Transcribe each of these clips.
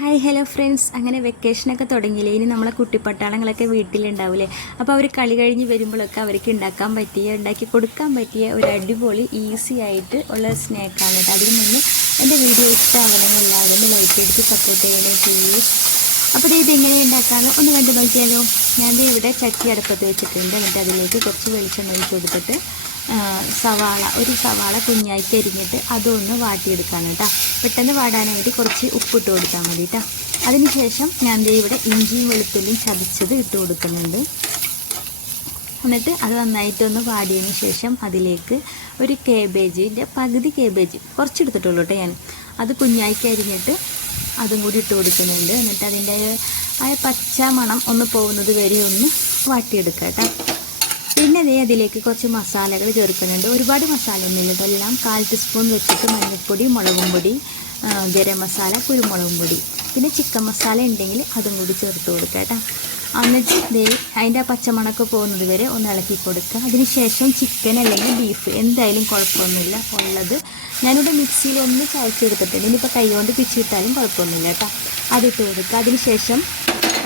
Hi hello friends, അങ്ങനെ വെക്കേഷനൊക്കെ തുടങ്ങിയില്ലേ. ഇനി നമ്മളെ കുട്ടിപ്പട്ടാളങ്ങളൊക്കെ വീട്ടിലുണ്ടാവില്ലേ. അപ്പോൾ അവർ കളി കഴിഞ്ഞ് വരുമ്പോഴൊക്കെ അവർക്ക് ഉണ്ടാക്കി കൊടുക്കാൻ പറ്റിയ ഒരു അടിപൊളി ഈസി ആയിട്ട് ഉള്ള സ്നാക്കാണ് കേട്ടോ. അതിന് മുന്നേ എൻ്റെ വീഡിയോ ഇഷ്ടമാവണമെങ്കിൽ എല്ലാവരും ലൈക്ക് അടിച്ച് സപ്പോർട്ട് ചെയ്യണേ പ്ലീസ്. അപ്പോൾ ഇത് എങ്ങനെ ഉണ്ടാക്കാമെന്ന് ഒന്ന് കണ്ടു നോക്കിയാലോ. ഞാൻ ഇവിടെ ചട്ടി അടുപ്പത്ത് വെച്ചിട്ടുണ്ട്. എന്നിട്ട് അതിലേക്ക് കുറച്ച് വെളിച്ചെണ്ണ ഒഴിച്ച് കൊടുത്തിട്ട് ഒരു സവാള കുഞ്ഞായിട്ട് അരിഞ്ഞിട്ട് അതൊന്ന് വാട്ടിയെടുക്കാണ് കേട്ടോ. പെട്ടെന്ന് വാടാനായിട്ട് കുറച്ച് ഉപ്പിട്ട് കൊടുത്താൽ മതി കേട്ടോ. അതിനുശേഷം ഞാൻ ഇവിടെ ഇഞ്ചിയും വെളുത്തുള്ളിയും ചതച്ചത് ഇട്ട് കൊടുക്കുന്നുണ്ട്. എന്നിട്ട് അത് നന്നായിട്ടൊന്ന് വാടിയതിന് ശേഷം അതിലേക്ക് ഒരു കേബേജിൻ്റെ പകുതി കേബേജ് കുറച്ചെടുത്തിട്ടുള്ളൂ കേട്ടോ ഞാൻ. അത് കുഞ്ഞായിട്ട് അരിഞ്ഞിട്ട് അതും കൂടി ഇട്ട് കൊടുക്കുന്നുണ്ട്. എന്നിട്ട് അതിൻ്റെ പച്ച മണം ഒന്ന് പോകുന്നത് വരെ ഒന്ന് വാട്ടിയെടുക്കുക കേട്ടോ. പിന്നെ അതിലേക്ക് കുറച്ച് മസാലകൾ ചേർക്കുന്നുണ്ട്. ഒരുപാട് മസാല ഒന്നുമില്ല, ഇതെല്ലാം 1/4 ടീസ്പൂൺ വെച്ചിട്ട് മഞ്ഞൾപ്പൊടി, മുളകും പൊടി, ഗരം മസാല, കുരുമുളകും പൊടി, പിന്നെ ചിക്കൻ മസാല ഉണ്ടെങ്കിൽ അതും കൂടി ചേർത്ത് കൊടുക്കുക കേട്ടോ. എന്നിട്ട് അതിൻ്റെ പച്ചമണമൊക്കെ പോകുന്നത് വരെ ഒന്ന് ഇളക്കി കൊടുക്കുക. അതിനുശേഷം ചിക്കൻ അല്ലെങ്കിൽ ബീഫ് എന്തായാലും കുഴപ്പമൊന്നുമില്ല ഉള്ളത് ഞാനിവിടെ മിക്സിയിൽ ഒന്ന് ചതച്ചെടുത്തിട്ടുണ്ട്. ഇനിയിപ്പോൾ കൈ കൊണ്ട് പിച്ചിട്ടാലും കുഴപ്പമൊന്നുമില്ല കേട്ടോ. അതിട്ട് കൊടുക്കുക. അതിനുശേഷം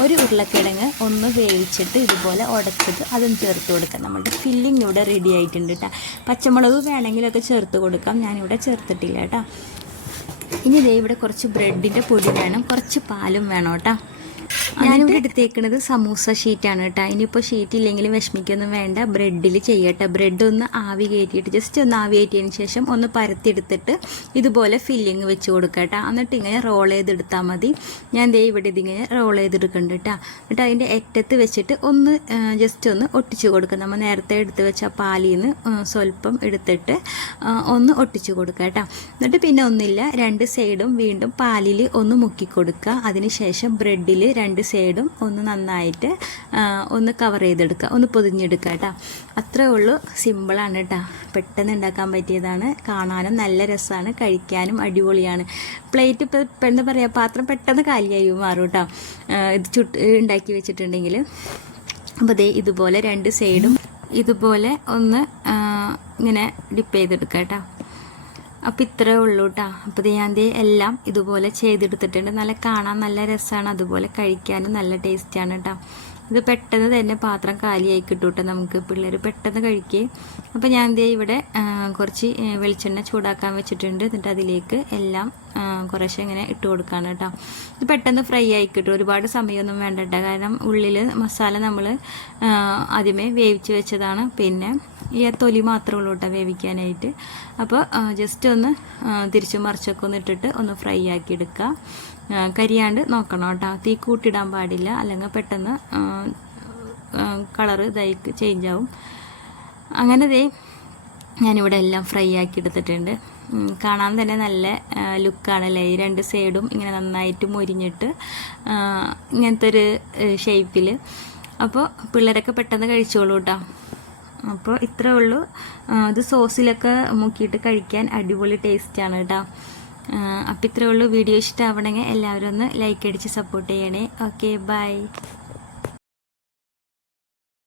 ഒരു ഉരുളക്കിഴങ്ങ് ഒന്ന് വേവിച്ചിട്ട് ഇതുപോലെ ഉടച്ചിട്ട് അതും ചേർത്ത് കൊടുക്കാം. നമ്മുടെ ഫില്ലിങ് ഇവിടെ റെഡി ആയിട്ടുണ്ട് കേട്ടോ. പച്ചമുളക് വേണമെങ്കിലൊക്കെ ചേർത്ത് കൊടുക്കാം, ഞാനിവിടെ ചേർത്തിട്ടില്ല കേട്ടോ. ഇനി ഇവിടെ കുറച്ച് ബ്രെഡിൻ്റെ പൊടി വേണം, കുറച്ച് പാലും വേണം കേട്ടോ. ഞാനിവിടെ എടുത്തേക്കുന്നത് സമൂസ ഷീറ്റാണ് കേട്ടോ. ഇനിയിപ്പോൾ ഷീറ്റ് ഇല്ലെങ്കിലും വിഷമിക്കൊന്നും വേണ്ട, ബ്രെഡിൽ ചെയ്യട്ടെ. ബ്രെഡ് ഒന്ന് ആവി കയറ്റിയിട്ട് ജസ്റ്റ് ഒന്ന് ആവി കയറ്റിയതിന് ശേഷം ഒന്ന് പരത്തിയെടുത്തിട്ട് ഇതുപോലെ ഫില്ലിങ് വെച്ച് കൊടുക്കുക കേട്ടോ. എന്നിട്ട് ഇങ്ങനെ റോൾ ചെയ്തെടുത്താൽ മതി. ഞാൻ ഇവിടെ ഇതിങ്ങനെ റോൾ ചെയ്തെടുക്കുന്നുണ്ട് കേട്ടോ. എന്നിട്ട് അതിൻ്റെ അറ്റത്ത് വെച്ചിട്ട് ഒന്ന് ജസ്റ്റ് ഒന്ന് ഒട്ടിച്ച് കൊടുക്കുക. നമ്മൾ നേരത്തെ എടുത്ത് വെച്ച പാലിൽ നിന്ന് സ്വല്പം എടുത്തിട്ട് ഒന്ന് ഒട്ടിച്ച് കൊടുക്കുക കേട്ടോ. എന്നിട്ട് പിന്നെ ഒന്നില്ല, 2 സൈഡും വീണ്ടും പാലിൽ ഒന്ന് മുക്കി കൊടുക്കുക. അതിനുശേഷം ബ്രെഡിൽ 2 സൈഡും ഒന്ന് നന്നായിട്ട് ഒന്ന് കവർ ചെയ്തെടുക്കുക, ഒന്ന് പൊതിഞ്ഞെടുക്കുക കേട്ടോ. അത്രേ ഉള്ളൂ, സിമ്പിളാണ് കേട്ടോ. പെട്ടെന്ന് ഉണ്ടാക്കാൻ പറ്റിയതാണ്, കാണാനും നല്ല രസമാണ്, കഴിക്കാനും അടിപൊളിയാണ്. പ്ലേറ്റ് ഇപ്പോൾ എന്താ പറയുക, പാത്രം പെട്ടെന്ന് കാലിയായി മാറും കേട്ടോ ഇത് ഉണ്ടാക്കി വെച്ചിട്ടുണ്ടെങ്കിൽ. അപ്പോൾ ഇതുപോലെ 2 സൈഡും ഇതുപോലെ ഒന്ന് ഇങ്ങനെ ഡിപ്പ് ചെയ്തെടുക്കുക കേട്ടോ. അപ്പോൾ ഇത്രയേ ഉള്ളൂ കേട്ടോ. അപ്പോൾ ഞാൻ എല്ലാം ഇതുപോലെ ചെയ്തെടുത്തിട്ടുണ്ട്. നല്ല കാണാൻ നല്ല രസമാണ്, അതുപോലെ കഴിക്കാനും നല്ല ടേസ്റ്റാണ് കേട്ടോ. ഇത് പെട്ടെന്ന് തന്നെ പാത്രം കാലിയായി കിട്ടും കേട്ടോ. നമുക്ക് പിള്ളേർ പെട്ടെന്ന് കഴിക്കുകയും. അപ്പോൾ ഞാൻ ഇവിടെ കുറച്ച് വെളിച്ചെണ്ണ ചൂടാക്കാൻ വെച്ചിട്ടുണ്ട്. എന്നിട്ട് അതിലേക്ക് എല്ലാം കുറേശ്ശെ ഇങ്ങനെ ഇട്ട് കൊടുക്കുകയാണ് കേട്ടോ. ഇത് പെട്ടെന്ന് ഫ്രൈ ആയി കിട്ടും, ഒരുപാട് സമയമൊന്നും വേണ്ട കേട്ടോ. കാരണം ഉള്ളിൽ മസാല നമ്മൾ ആദ്യമേ വേവിച്ച് വെച്ചതാണ്. പിന്നെ ഈ തൊലി മാത്രമേ ഉള്ളൂ കേട്ടോ വേവിക്കാനായിട്ട്. അപ്പോൾ ജസ്റ്റ് ഒന്ന് തിരിച്ചും മറിച്ചൊക്കെ ഒന്ന് ഇട്ടിട്ട് ഒന്ന് ഫ്രൈ ആക്കി എടുക്കുക. കരിയാണ്ട് നോക്കണം കേട്ടോ. തീ കൂട്ടിടാൻ പാടില്ല, അല്ലെങ്കിൽ പെട്ടെന്ന് കളറ് ചേഞ്ച് ആവും. അങ്ങനെ ഞാനിവിടെ എല്ലാം ഫ്രൈ ആക്കി എടുത്തിട്ടുണ്ട്. കാണാൻ തന്നെ നല്ല ലുക്കാണല്ലേ. ഈ 2 സൈഡും ഇങ്ങനെ നന്നായിട്ട് മൊരിഞ്ഞിട്ട് ഇങ്ങനത്തെ ഒരു ഷേപ്പിൽ. അപ്പോൾ പിള്ളേരൊക്കെ പെട്ടെന്ന് കഴിച്ചോളൂ കേട്ടോ. അപ്പോൾ ഇത്രേ ഉള്ളൂ. ഇത് സോസിലൊക്കെ മുക്കിയിട്ട് കഴിക്കാൻ അടിപൊളി ടേസ്റ്റാണ് കേട്ടോ. അപ്പോൾ ഇത്രേ ഉള്ളൂ. വീഡിയോ ഇഷ്ടമാവണമെങ്കിൽ എല്ലാവരും ഒന്ന് ലൈക്ക് അടിച്ച് സപ്പോർട്ട് ചെയ്യണേ. Okay, by.